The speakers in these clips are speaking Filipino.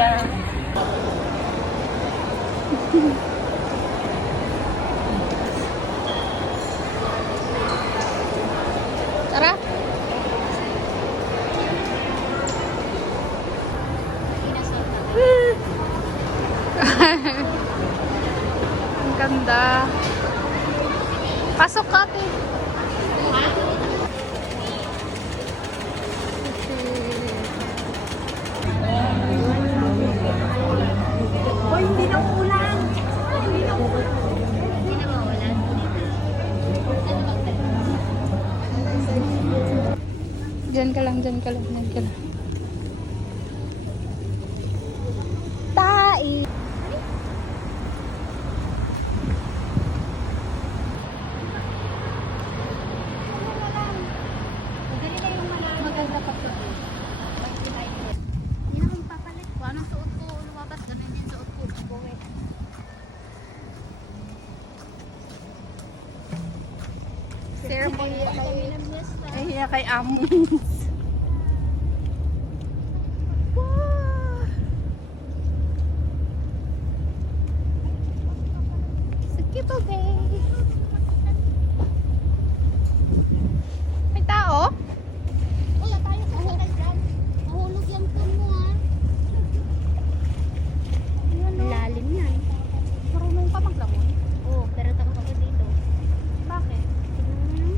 Yeah. Tara. Ang ganda. Pasok ka, te. Hoy, hindi na uulan. Hindi na uulan. Hindi na mawalan. Diyan ka lang, diyan ka lang, diyan ka lang. Tai! Maganda pa ito. Hindi na akong papalit ko. Anong suot ko? Lumabas. Ganun din suot ko. Buwi. Ceremony Kami ng fiesta. ay kay Amo. Sige po, babe. May tao? Wala tayo sa hotel dyan. Mahulog yung phone mo ha. Lalim yan. Marunong ka maglamon? Oo, pero takot ako dito. Bakit? Tignan mo na.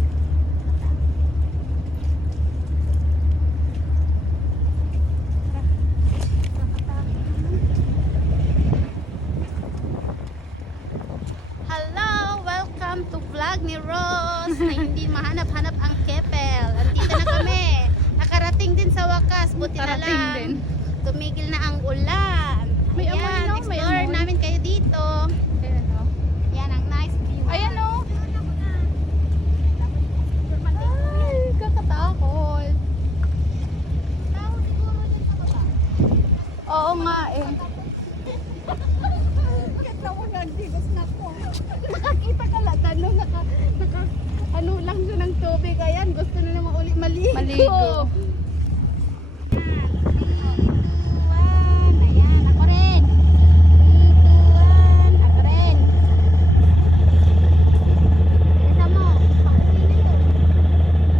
Hello! Welcome to vlog ni Rose na hindi mahanap-hanap ang Kepel. Andito na kami. Nakarating din sa wakas. Buti na Nakarating lang. din. Tumigil na ang ulan. May amoy, Ayan, no? May explore amoy. namin kayo dito. Ayan o. Yan ang nice view. Ayan o. Ay, kakatakot. Tao siguro dyan sa baba. Oo nga eh. Ganda mo nagdigas na po. Nakakita ka lang. Ano lang siya ng tubig. Ayan, gusto na naman ulit maligo. Maligo. Ayan, ako rin. 3, 2, 1, ako rin. Isa mo, pauwi na to.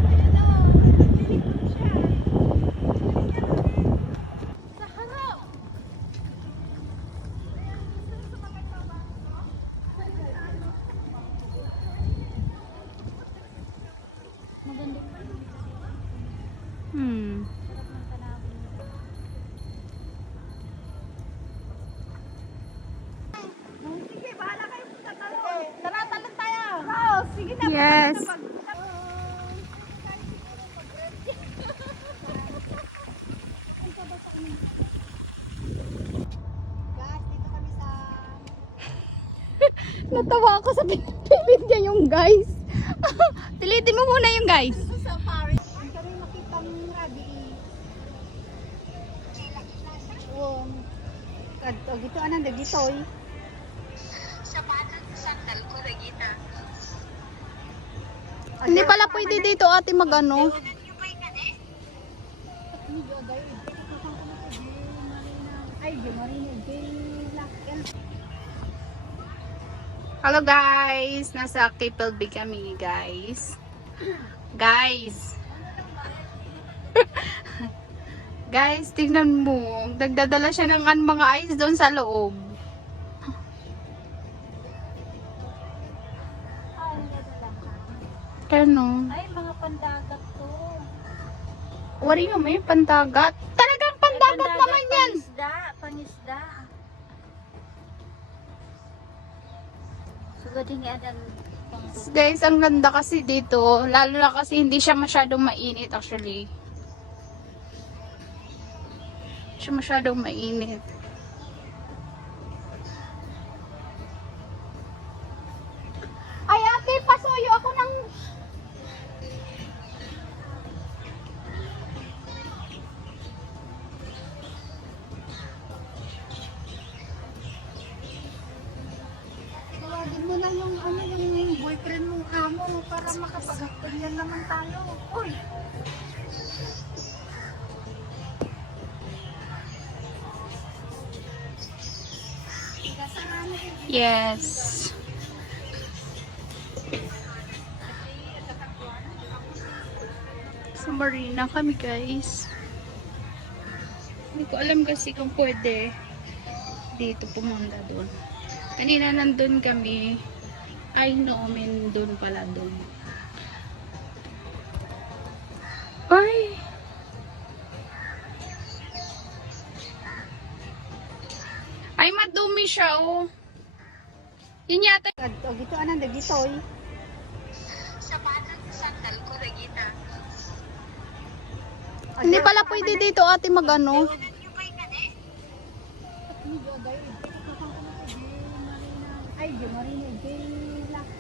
Ayan o, nagdilikod siya. Sa harap. Maganda. Sarap ng tanawin. Sige, bahala kayo sa talon. Tara, talon tayo. Sige na. Yes. Guys, dito kami sa Natawa ako sa pinipilit niya yung guys. Pilitin mo muna yung guys. safari. Ang kami makitang rabi. Oo. Kadto, gito anang dagitoy. Hindi pala pwede dito ate magano. Ay, di marina. Hello guys! Nasa Kepel kami guys. Guys! Guys, tingnan mo. Nagdadala siya ng mga ice doon sa loob. Kano? Ay, mga pandagat to. Wari nga may pandagat. Talagang pandagat naman yan! Pangisda. Sugading yan. Guys, ang ganda kasi dito. Lalo na kasi hindi siya masyadong mainit actually. Siya masyadong mainit. Ay ate, pasuyo ako ng... Tawagin mo na yung yung boyfriend mong amo para makapag-yan naman tayo. Uy! Yes. Sa marina kami guys. Hindi ko alam kasi kung pwede dito pumunta doon. Kanina nandun kami. Ay no, doon pala doon. Ay! Ay, madumi siya, oh. Yun yata. O, gito, anong dagito, eh. Hindi pala pwede dito ate mag-ano. Ay, di marina, di laki.